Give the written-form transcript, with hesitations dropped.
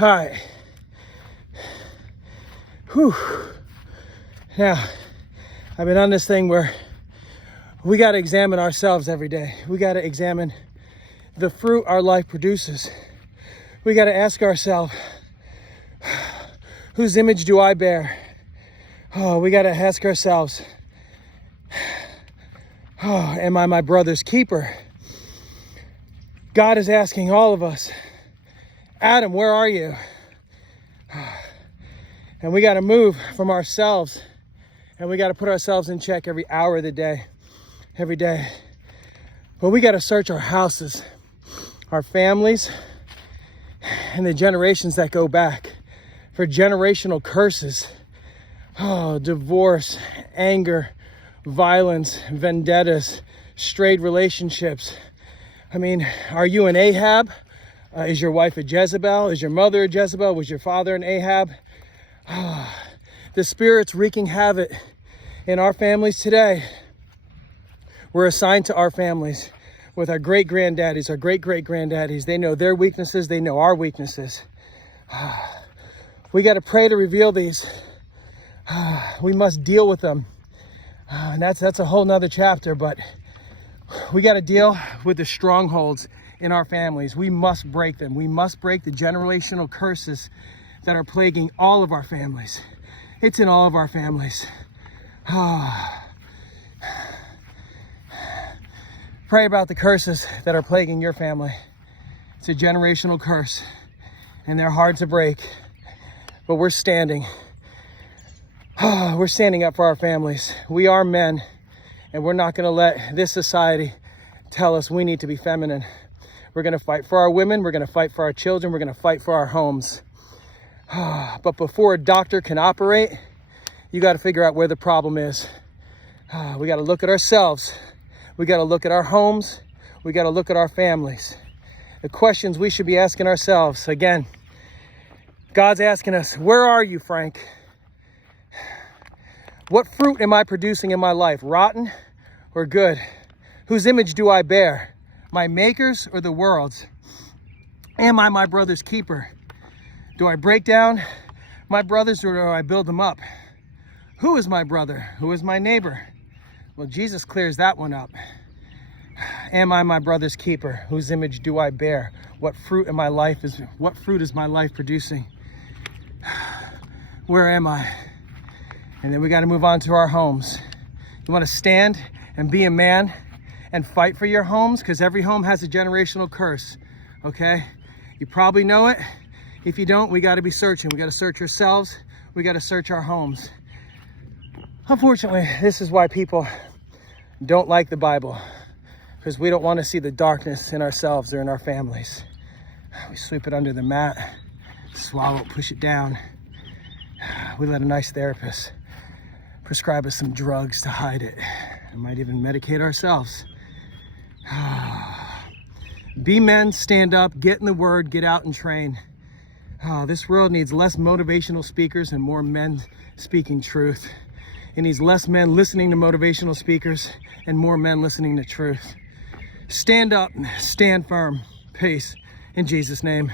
All right. Whew. Now, I've been on this thing where we got to examine ourselves every day. We got to examine the fruit our life produces. We got to ask ourselves, whose image do I bear? Oh, we got to ask ourselves, oh, am I my brother's keeper? God is asking all of us, Adam, where are you? And we got to move from ourselves, and we got to put ourselves in check every hour of the day, every day. But we got to search our houses, our families, and the generations that go back for generational curses. Oh, divorce, anger, violence, vendettas, strayed relationships. I mean, are you an Ahab? Is your wife a Jezebel? Is your mother a Jezebel? Was your father an Ahab? The spirit's wreaking havoc in our families today. We're assigned to our families with our great-granddaddies, our great-great-granddaddies. They know their weaknesses. They know our weaknesses. We got to pray to reveal these. We must deal with them. And that's a whole nother chapter, but we got to deal with the strongholds in our families. We must break them. We must break the generational curses that are plaguing all of our families. It's in all of our families. Pray about the curses that are plaguing your family. It's a generational curse, and they're hard to break, but we're standing. We're standing up for our families. We are men, and we're not going to let this society tell us we need to be feminine. We're going to fight for our women. We're going to fight for our children. We're going to fight for our homes. But before a doctor can operate, you got to figure out where the problem is. We got to look at ourselves. We got to look at our homes. We got to look at our families. The questions we should be asking ourselves. Again, God's asking us, where are you, Frank? What fruit am I producing in my life? Rotten or good? Whose image do I bear? My maker's or the world's? Am I my brother's keeper? Do I break down my brothers or do I build them up? Who is my brother? Who is my neighbor? Well, Jesus clears that one up. Am I my brother's keeper? Whose image do I bear? What fruit is my life producing? Where am I? And then we got to move on to our homes. You want to stand and be a man and fight for your homes, because every home has a generational curse. Okay? You probably know it. If you don't, we got to be searching. We got to search ourselves. We got to search our homes. Unfortunately, this is why people don't like the Bible, because we don't want to see the darkness in ourselves or in our families. We sweep it under the mat, swallow it, push it down. We let a nice therapist prescribe us some drugs to hide it. We might even medicate ourselves. Be men, stand up, get in the word, get out and train. This world needs less motivational speakers and more men speaking truth. It needs less men listening to motivational speakers and more men listening to truth. Stand up, stand firm. Peace in Jesus' name.